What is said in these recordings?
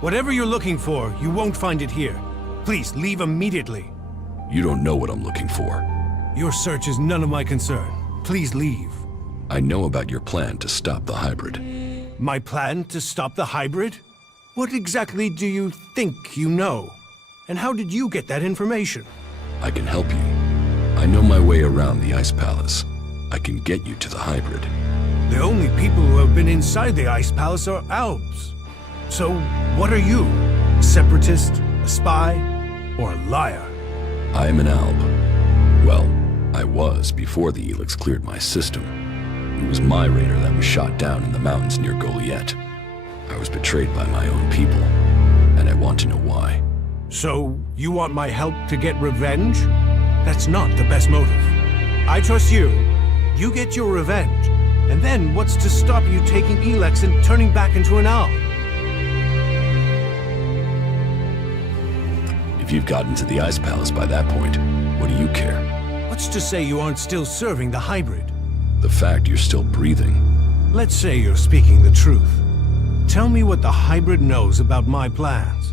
Whatever you're looking for, you won't find it here. Please, leave immediately. You don't know what I'm looking for. Your search is none of my concern. Please leave. I know about your plan to stop the hybrid. My plan to stop the hybrid? What exactly do you think you know? And how did you get that information? I can help you. I know my way around the Ice Palace. I can get you to the hybrid. The only people who have been inside the Ice Palace are Albs. So, what are you? A separatist? A spy? Or a liar? I am an Alb. Well, I was before the Elex cleared my system. It was my raider that was shot down in the mountains near Goliath. I was betrayed by my own people, and I want to know why. So, you want my help to get revenge? That's not the best motive. I trust you. You get your revenge. And then what's to stop you taking Elex and turning back into an owl? If you've gotten to the Ice Palace by that point, what do you care? What's to say you aren't still serving the hybrid? The fact you're still breathing. Let's say you're speaking the truth. Tell me what the hybrid knows about my plans.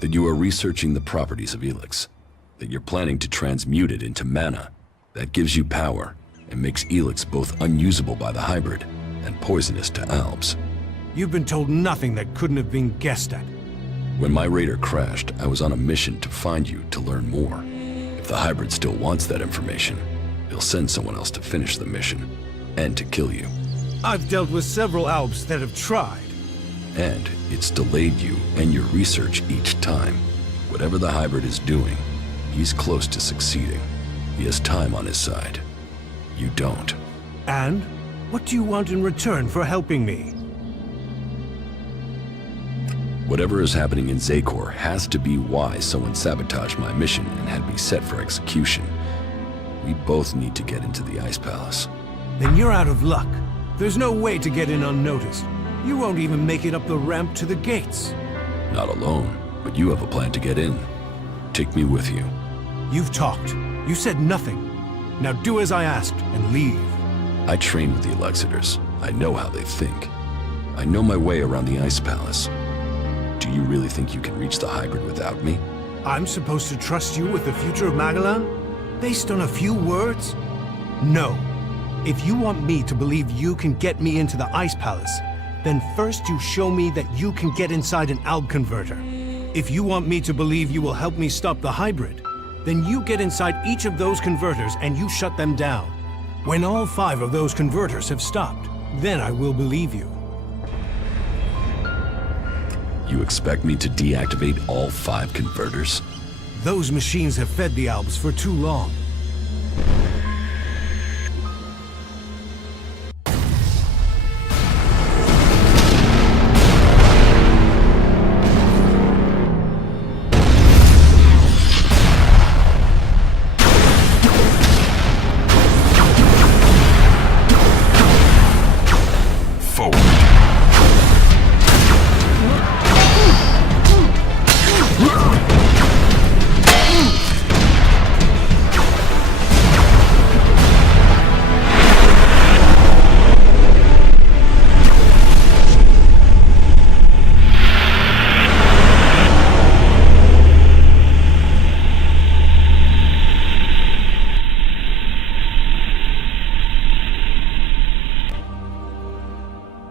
That you are researching the properties of Elex. That you're planning to transmute it into mana. That gives you power, and makes Elex both unusable by the hybrid and poisonous to Albs. You've been told nothing that couldn't have been guessed at. When my raider crashed, I was on a mission to find you to learn more. If the hybrid still wants that information, he'll send someone else to finish the mission, and to kill you. I've dealt with several Albs that have tried. And it's delayed you and your research each time. Whatever the hybrid is doing, he's close to succeeding. He has time on his side. You don't. And? What do you want in return for helping me? Whatever is happening in Zakor has to be why someone sabotaged my mission and had me set for execution. We both need to get into the Ice Palace. Then you're out of luck. There's no way to get in unnoticed. You won't even make it up the ramp to the gates. Not alone, but you have a plan to get in. Take me with you. You've talked. You said nothing. Now do as I asked and leave. I train with the Alexiters. I know how they think. I know my way around the Ice Palace. Do you really think you can reach the hybrid without me? I'm supposed to trust you with the future of Magalan? Based on a few words? No. If you want me to believe you can get me into the Ice Palace, then first you show me that you can get inside an Alb converter. If you want me to believe you will help me stop the hybrid, then you get inside each of those converters and you shut them down. When all 5 of those converters have stopped, then I will believe you. You expect me to deactivate all 5 converters? Those machines have fed the Albs for too long.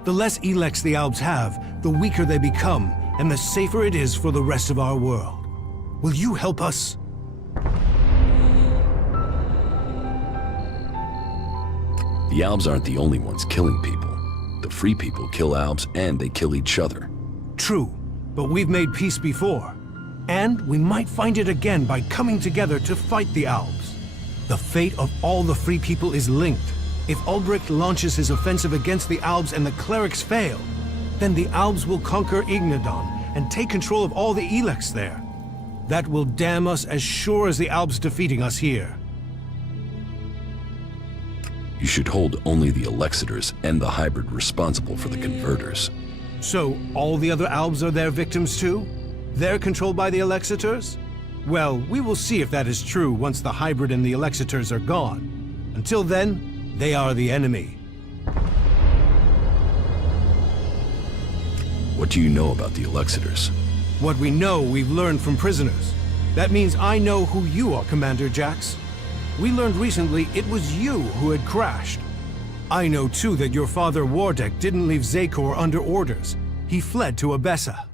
The less Elex the Albs have, the weaker they become, and the safer it is for the rest of our world. Will you help us? The Albs aren't the only ones killing people. The free people kill Albs and they kill each other. True, but we've made peace before. And we might find it again by coming together to fight the Albs. The fate of all the free people is linked. If Ulbricht launches his offensive against the Albs and the clerics fail, then the Albs will conquer Ignadon and take control of all the Elex there. That will damn us as sure as the Albs defeating us here. You should hold only the Alexiters and the hybrid responsible for the converters. So, all the other Albs are their victims too? They're controlled by the Alexiters? Well, we will see if that is true once the hybrid and the Alexiters are gone. Until then, they are the enemy. What do you know about the Alexiters? What we know, we've learned from prisoners. That means I know who you are, Commander Jax. We learned recently it was you who had crashed. I know too that your father Wardek didn't leave Zakor under orders. He fled to Abessa.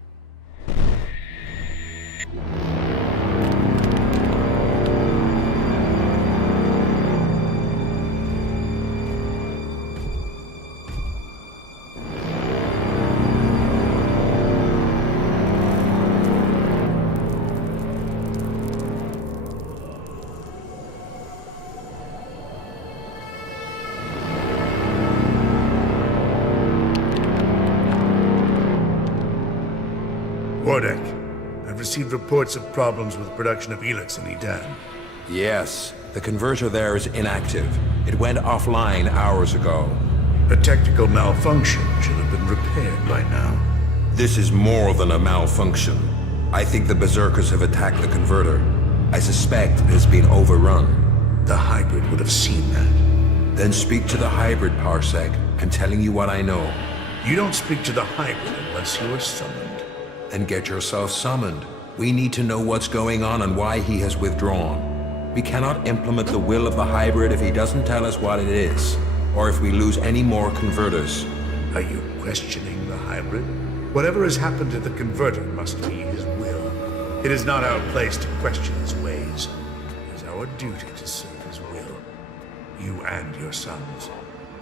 Wardek, I've received reports of problems with production of Elex in Edan. Yes, the converter there is inactive. It went offline hours ago. A technical malfunction should have been repaired by now. This is more than a malfunction. I think the Berserkers have attacked the converter. I suspect it has been overrun. The hybrid would have seen that. Then speak to the hybrid, Parsec. I'm telling you what I know. You don't speak to the hybrid unless you are summoned. Then get yourself summoned. We need to know what's going on and why he has withdrawn. We cannot implement the will of the hybrid if he doesn't tell us what it is, or if we lose any more converters. Are you questioning the hybrid? Whatever has happened to the converter must be his will. It is not our place to question his ways. It is our duty to serve his will. You and your sons.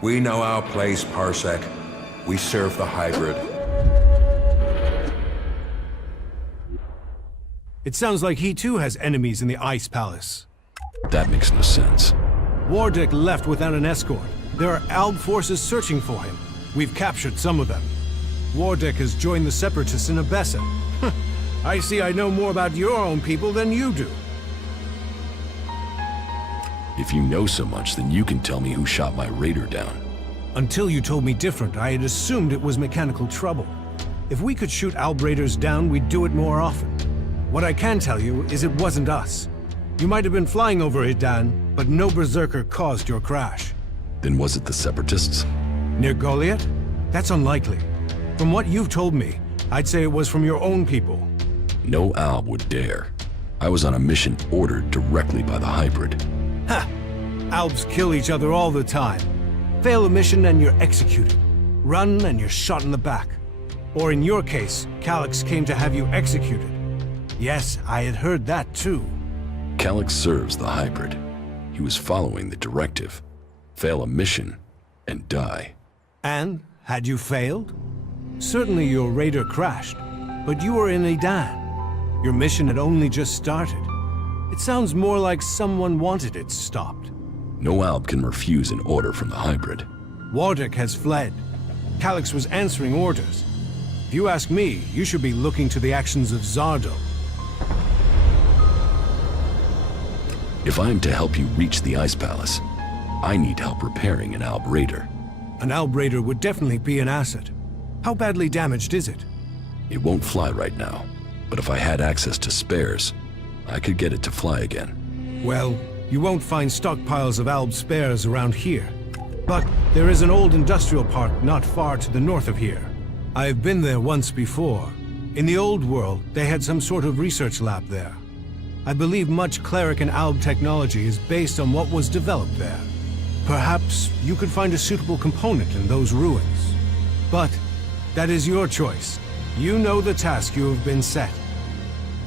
We know our place, Parsec. We serve the hybrid. It sounds like he too has enemies in the Ice Palace. That makes no sense. Wardek left without an escort. There are Alb forces searching for him. We've captured some of them. Wardek has joined the Separatists in Abessa. I see I know more about your own people than you do. If you know so much, then you can tell me who shot my raider down. Until you told me different, I had assumed it was mechanical trouble. If we could shoot Alb raiders down, we'd do it more often. What I can tell you is it wasn't us. You might have been flying over Edan, but no Berserker caused your crash. Then was it the Separatists? Near Goliath? That's unlikely. From what you've told me, I'd say it was from your own people. No Alb would dare. I was on a mission ordered directly by the hybrid. Ha! Albs kill each other all the time. Fail a mission and you're executed. Run and you're shot in the back. Or in your case, Calyx came to have you executed. Yes, I had heard that too. Calyx serves the hybrid. He was following the directive. Fail a mission and die. And, had you failed? Certainly your raider crashed, but you were in Edan. Your mission had only just started. It sounds more like someone wanted it stopped. No Alb can refuse an order from the hybrid. Wardek has fled. Calyx was answering orders. If you ask me, you should be looking to the actions of Zardo. If I am to help you reach the Ice Palace, I need help repairing an Alb raider. An Alb raider would definitely be an asset. How badly damaged is it? It won't fly right now, but if I had access to spares, I could get it to fly again. Well, you won't find stockpiles of Alb spares around here. But there is an old industrial park not far to the north of here. I have been there once before. In the old world, they had some sort of research lab there. I believe much cleric and Alb technology is based on what was developed there. Perhaps you could find a suitable component in those ruins. But that is your choice. You know the task you have been set.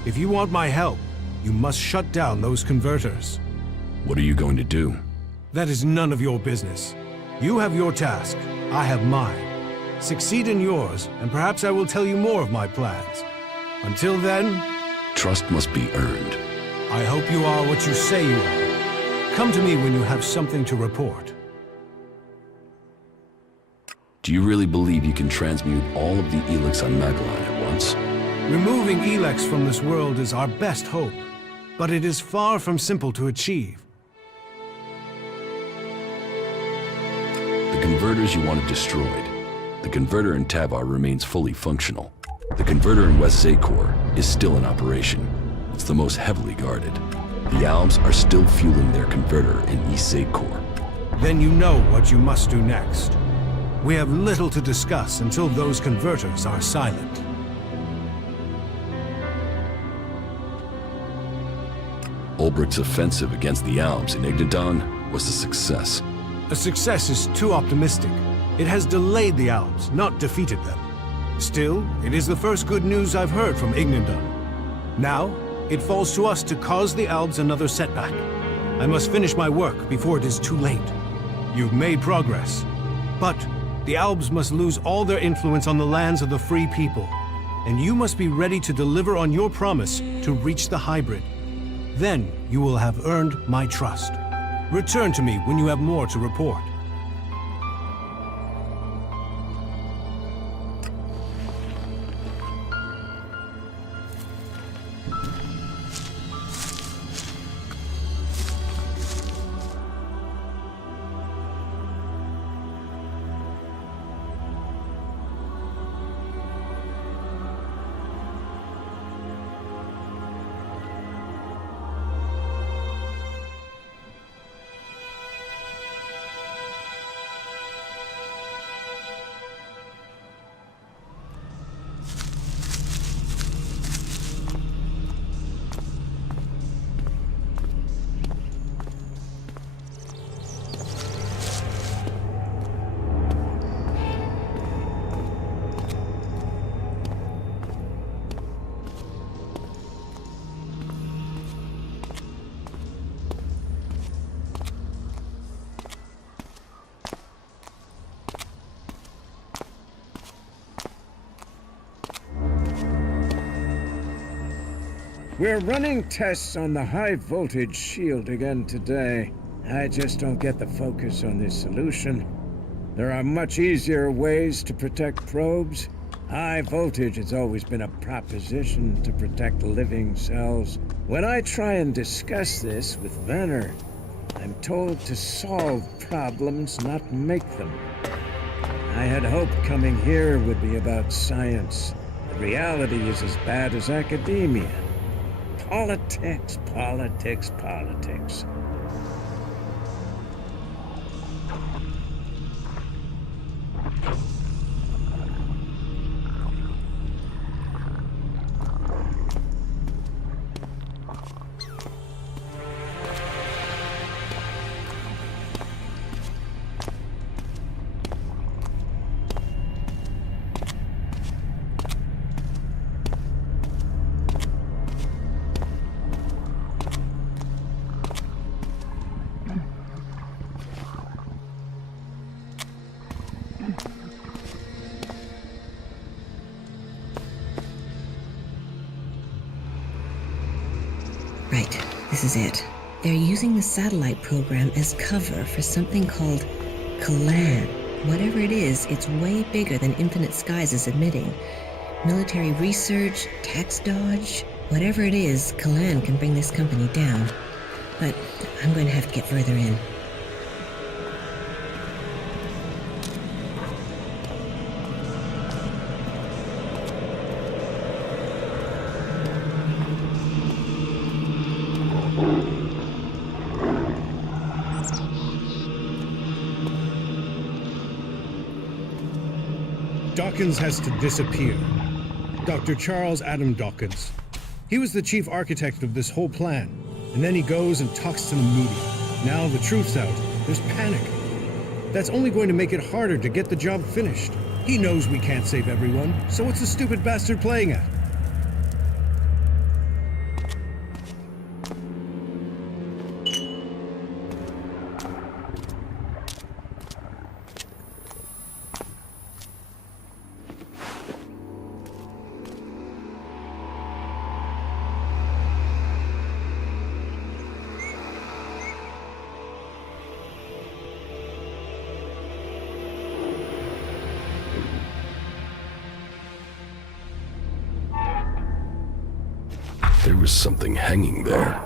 If you want my help, you must shut down those converters. What are you going to do? That is none of your business. You have your task, I have mine. Succeed in yours, and perhaps I will tell you more of my plans. Until then... Trust must be earned. I hope you are what you say you are. Come to me when you have something to report. Do you really believe you can transmute all of the Elex on Magellan at once? Removing Elex from this world is our best hope, but it is far from simple to achieve. The converters you wanted destroyed. The converter in Tavar remains fully functional. The converter in West Zakor is still in operation. It's the most heavily guarded. The Albs are still fueling their converter in East Zakor. Then you know what you must do next. We have little to discuss until those converters are silent. Ulbricht's offensive against the Alps in Ignadon was a success. A success is too optimistic. It has delayed the Alps, not defeated them. Still, it is the first good news I've heard from Ignadon. Now, it falls to us to cause the Alps another setback. I must finish my work before it is too late. You've made progress, but the Alps must lose all their influence on the lands of the free people, and you must be ready to deliver on your promise to reach the hybrid. Then you will have earned my trust. Return to me when you have more to report. We're running tests on the high-voltage shield again today. I just don't get the focus on this solution. There are much easier ways to protect probes. High voltage has always been a proposition to protect living cells. When I try and discuss this with Venner, I'm told to solve problems, not make them. I had hoped coming here would be about science. The reality is as bad as academia. Politics, politics, politics. Right, this is it. They're using the satellite program as cover for something called Kalan. Whatever it is, it's way bigger than Infinite Skies is admitting. Military research, tax dodge, whatever it is, Kalan can bring this company down. But I'm going to have to get further in. Dawkins has to disappear. Dr. Charles Adam Dawkins. He was the chief architect of this whole plan, and then he goes and talks to the media. Now the truth's out. There's panic. That's only going to make it harder to get the job finished. He knows we can't save everyone, so what's the stupid bastard playing at? There was something hanging there.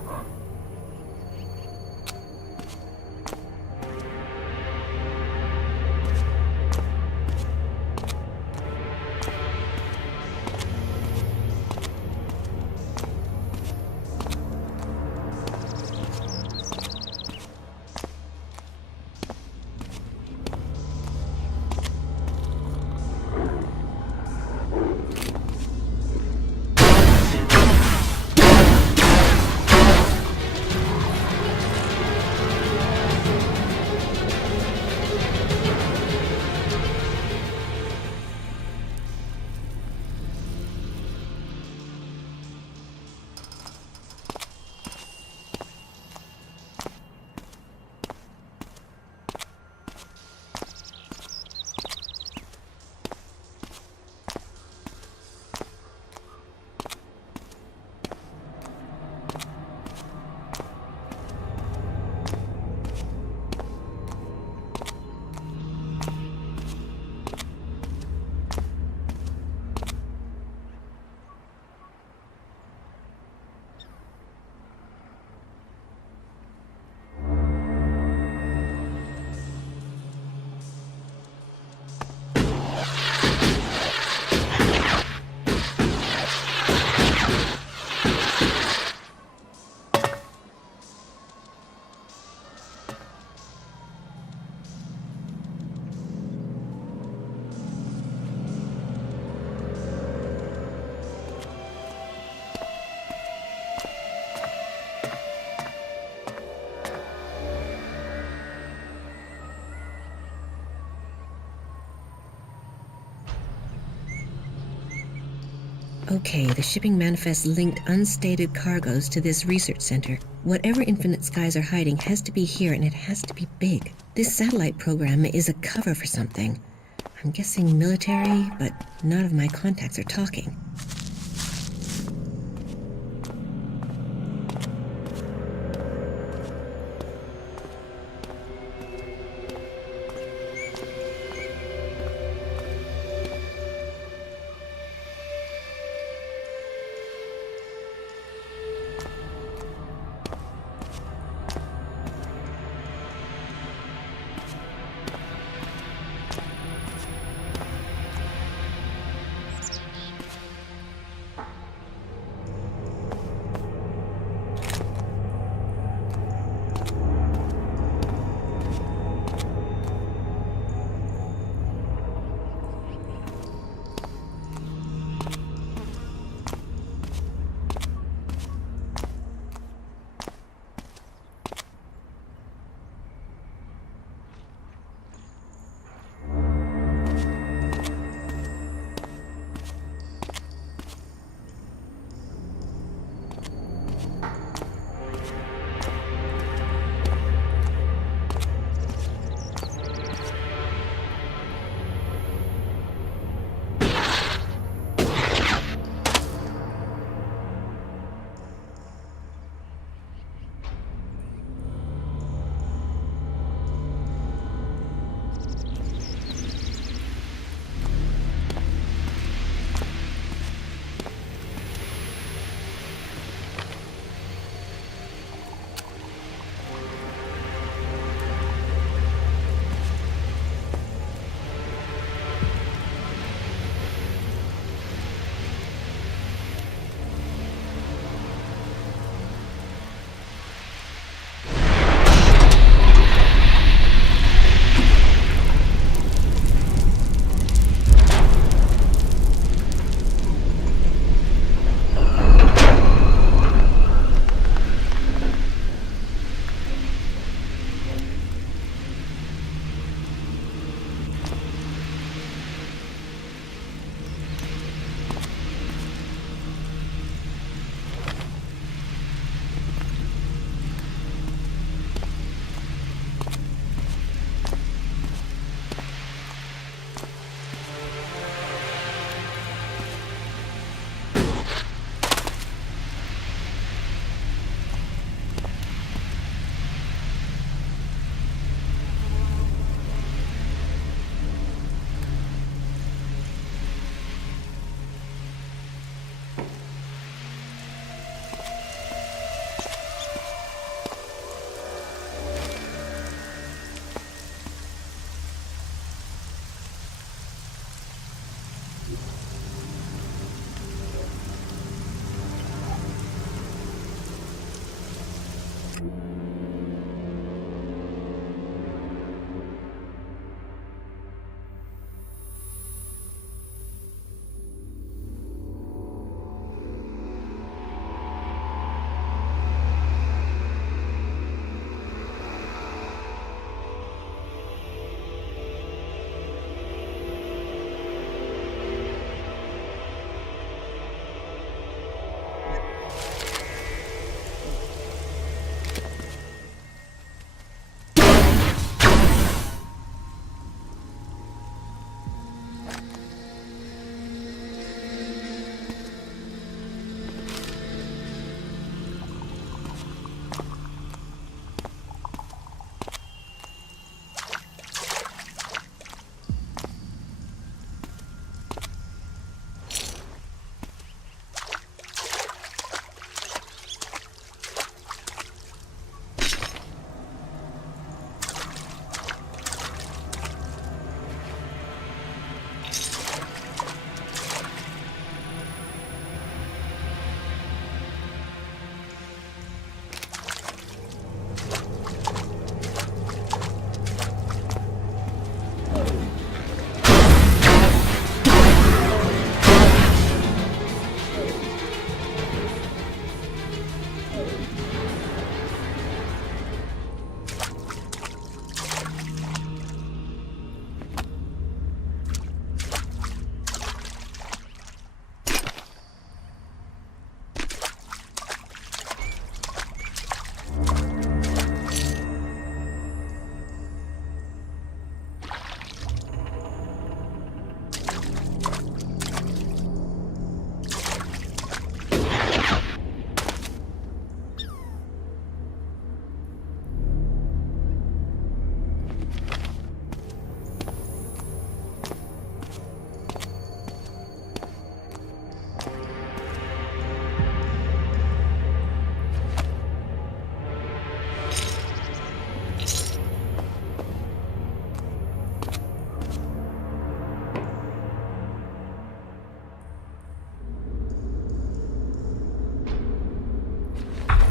Okay, the shipping manifest linked unstated cargoes to this research center. Whatever Infinite Skies are hiding has to be here, and it has to be big. This satellite program is a cover for something. I'm guessing military, but none of my contacts are talking.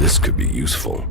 This could be useful.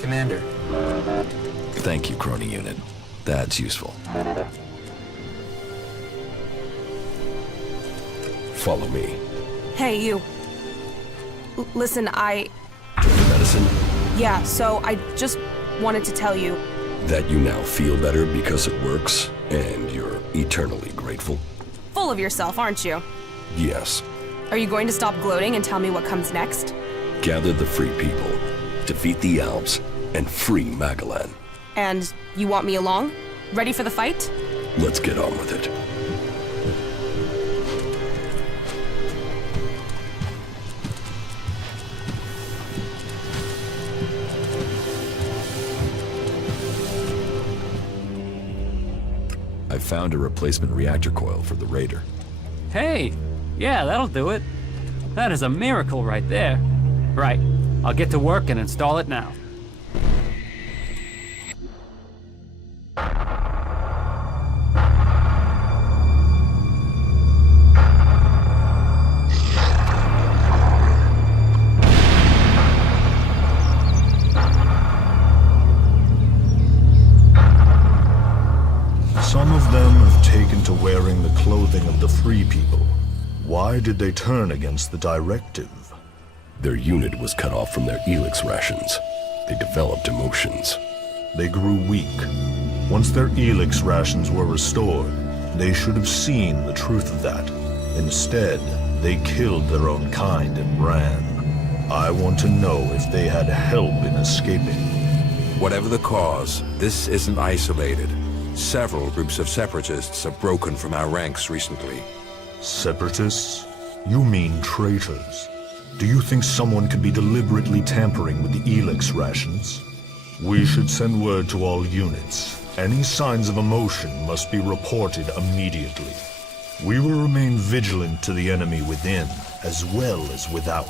Commander. Thank you, Crony Unit. That's useful. Follow me. Hey, you. Listen, Medicine? Yeah, so I just wanted to tell you. That you now feel better because it works, and you're eternally grateful? Full of yourself, aren't you? Yes. Are you going to stop gloating and tell me what comes next? Gather the free people, defeat the Alps, and free Magellan. And you want me along? Ready for the fight? Let's get on with it. I found a replacement reactor coil for the Raider. Hey, yeah, that'll do it. That is a miracle right there. Right, I'll get to work and install it now. Some of them have taken to wearing the clothing of the free people. Why did they turn against the directive? Their unit was cut off from their Elex rations. They developed emotions. They grew weak. Once their Elex rations were restored, they should have seen the truth of that. Instead, they killed their own kind and ran. I want to know if they had help in escaping. Whatever the cause, this isn't isolated. Several groups of separatists have broken from our ranks recently. Separatists? You mean traitors? Do you think someone could be deliberately tampering with the Elex rations? We should send word to all units. Any signs of emotion must be reported immediately. We will remain vigilant to the enemy within, as well as without.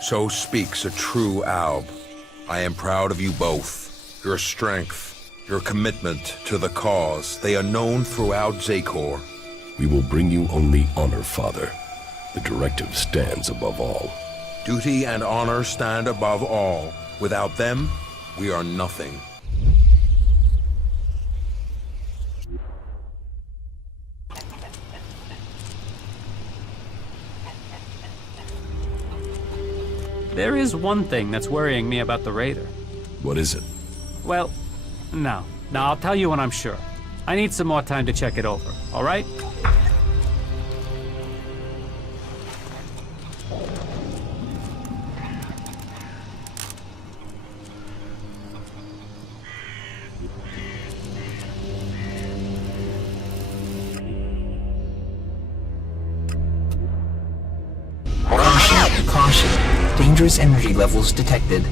So speaks a true Alb. I am proud of you both. Your strength, Your commitment to the cause, they are known throughout Zakor. We will bring you only honor, Father. The directive stands above all. Duty and honor stand above all. Without them, we are nothing. There is one thing that's worrying me about the Raider. What is it? Well, no, I'll tell you when I'm sure. I need some more time to check it over, all right? Caution. Dangerous energy levels detected.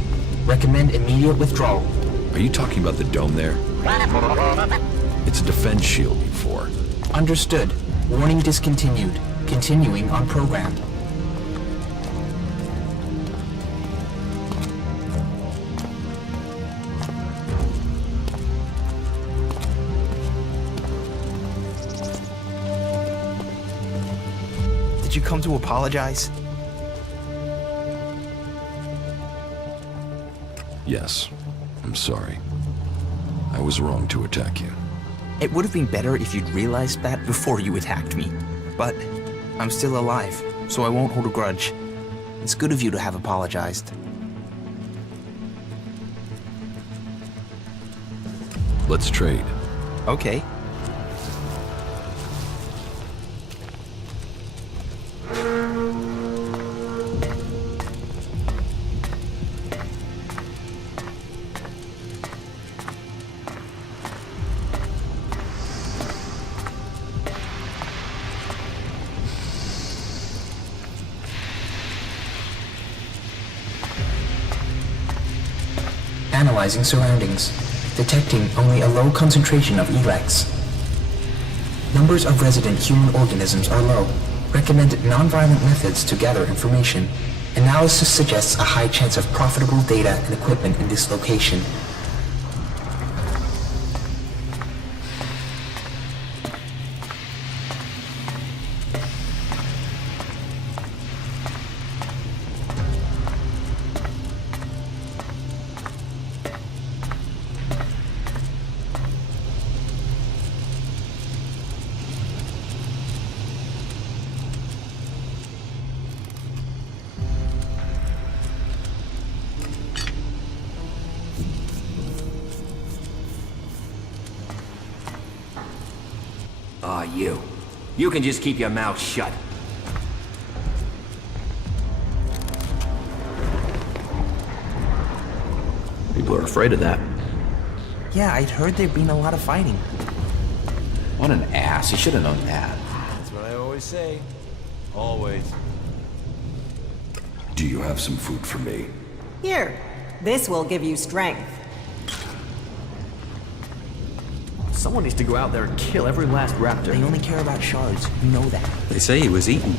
Recommend immediate withdrawal. Are you talking about the dome there? It's a defense shield, U4. Understood. Warning discontinued. Continuing on program. Did you come to apologize? Yes, I'm sorry. I was wrong to attack you. It would have been better if you'd realized that before you attacked me. But I'm still alive, so I won't hold a grudge. It's good of you to have apologized. Let's trade. Okay. Analyzing surroundings. Detecting only a low concentration of Elex. Numbers of resident human organisms are low. Recommended non-violent methods to gather information. Analysis suggests a high chance of profitable data and equipment in this location. Aw, you. You can just keep your mouth shut. People are afraid of that. Yeah, I'd heard there'd been a lot of fighting. What an ass. You should have known that. That's what I always say. Always. Do you have some food for me? Here, this will give you strength. Someone needs to go out there and kill every last raptor. They only care about shards. You know that. They say he was eaten.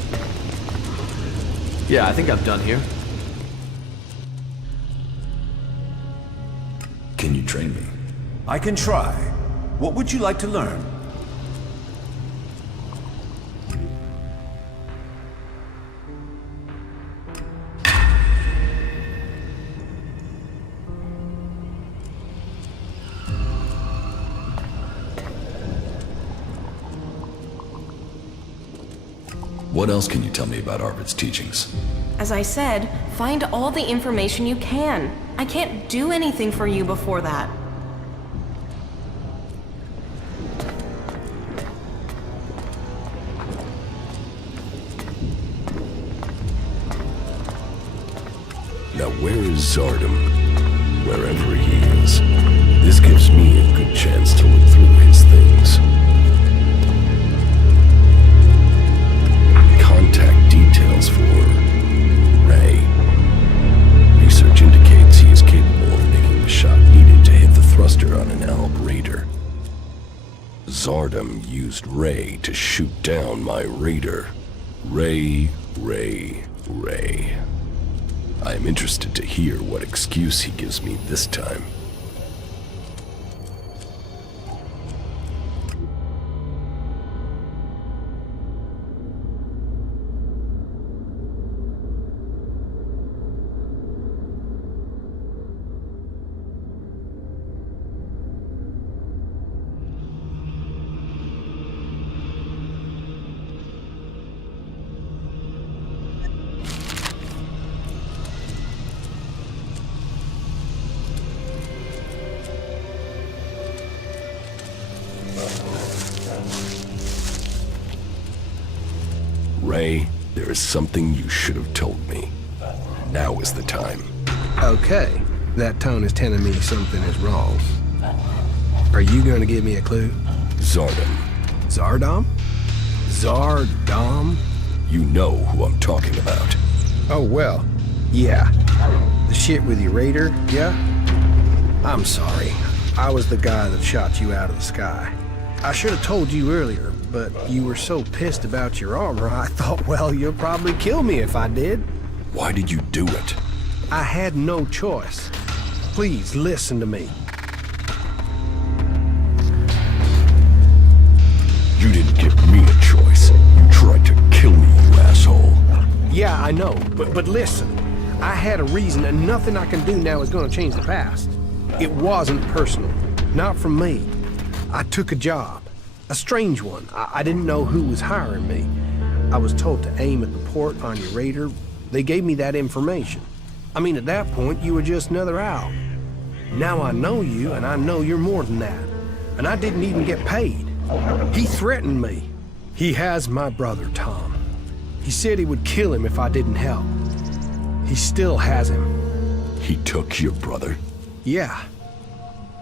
Yeah, I think I'm done here. Can you train me? I can try. What would you like to learn? What else can you tell me about Arvid's teachings? As I said, find all the information you can. I can't do anything for you before that. Now where is Zardom? Wherever he is. This gives me a good chance to look through his things. Contact details for Ray. Research indicates he is capable of making the shot needed to hit the thruster on an Alp Raider. Zardom used Ray to shoot down my Raider. Ray. I am interested to hear what excuse he gives me this time. Ray, there is something you should have told me. Now is the time. Okay, that tone is telling me something is wrong. Are you going to give me a clue? Zardom. Zardom? Zardom? You know who I'm talking about. Oh, well, yeah. The shit with your raider, yeah? I'm sorry. I was the guy that shot you out of the sky. I should have told you earlier, but you were so pissed about your armor, I thought, well, you'll probably kill me if I did. Why did you do it? I had no choice. Please, listen to me. You didn't give me a choice. You tried to kill me, you asshole. Yeah, I know, but listen. I had a reason, and nothing I can do now is gonna change the past. It wasn't personal. Not from me. I took a job. A strange one. I didn't know who was hiring me. I was told to aim at the port on your raider. They gave me that information. I mean, at that point, you were just another owl. Now I know you, and I know you're more than that. And I didn't even get paid. He threatened me. He has my brother, Tom. He said he would kill him if I didn't help. He still has him. He took your brother? Yeah.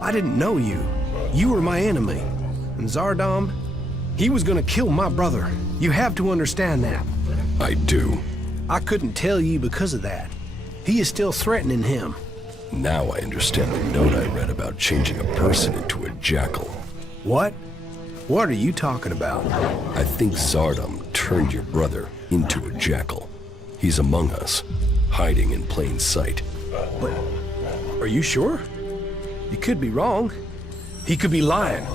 I didn't know you. You were my enemy. And Zardom, he was gonna kill my brother. You have to understand that. I do. I couldn't tell you because of that. He is still threatening him. Now I understand the note I read about changing a person into a jackal. What? What are you talking about? I think Zardom turned your brother into a jackal. He's among us, hiding in plain sight. But are you sure? You could be wrong. He could be lying.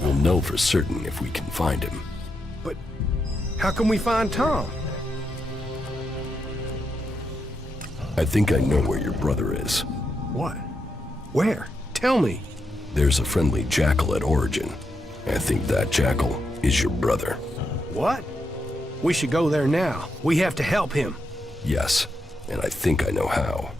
We'll know for certain if we can find him. But how can we find Tom? I think I know where your brother is. What? Where? Tell me. There's a friendly jackal at Origin. I think that jackal is your brother. What? We should go there now. We have to help him. Yes, and I think I know how.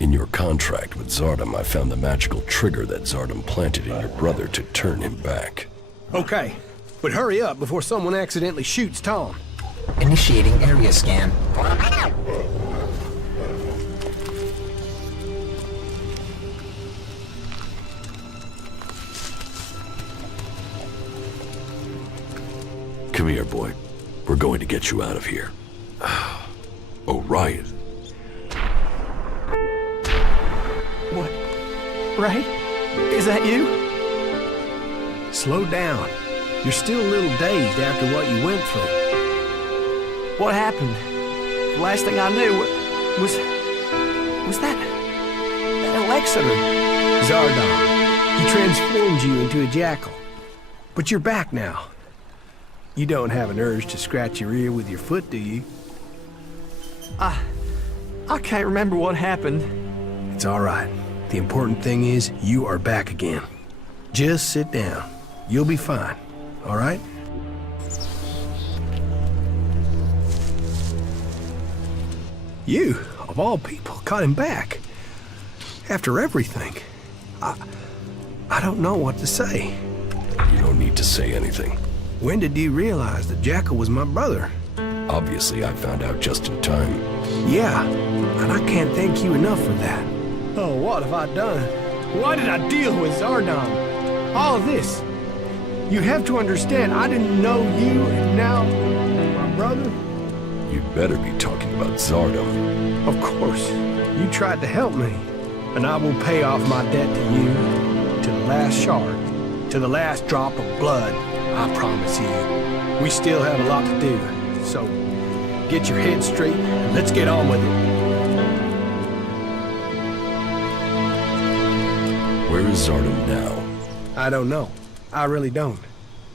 In your contract with Zardom, I found the magical trigger that Zardom planted in your brother to turn him back. Okay, but hurry up before someone accidentally shoots Tom. Initiating area scan. Come here, boy. We're going to get you out of here. Oh, Ryan. What? Ray? Is that you? Slow down. You're still a little dazed after what you went through. What happened? The last thing I knew was that Elex? Zardom. He transformed you into a jackal. But you're back now. You don't have an urge to scratch your ear with your foot, do you? I can't remember what happened. It's all right. The important thing is you are back again. Just sit down. You'll be fine, all right? You, of all people, got him back. After everything. I don't know what to say. You don't need to say anything. When did you realize that Jackal was my brother? Obviously, I found out just in time. Yeah, and I can't thank you enough for that. Oh, what have I done? Why did I deal with Zardom? All of this. You have to understand, I didn't know you, and now my brother? You'd better be talking about Zardom. Of course. You tried to help me, and I will pay off my debt to you, to the last shard, to the last drop of blood. I promise you. We still have a lot to do, so get your head straight and let's get on with it. Where is Zardom now? I don't know. I really don't.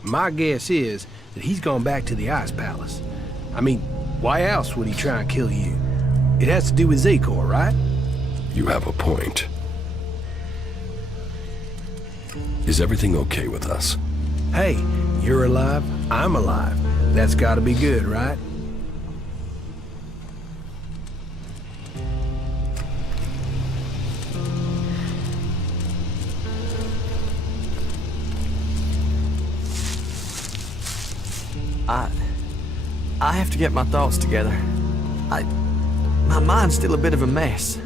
My guess is that he's gone back to the Ice Palace. I mean, why else would he try and kill you? It has to do with Zakor, right? You have a point. Is everything okay with us? Hey, you're alive, I'm alive. That's gotta be good, right? I have to get my thoughts together. My mind's still a bit of a mess.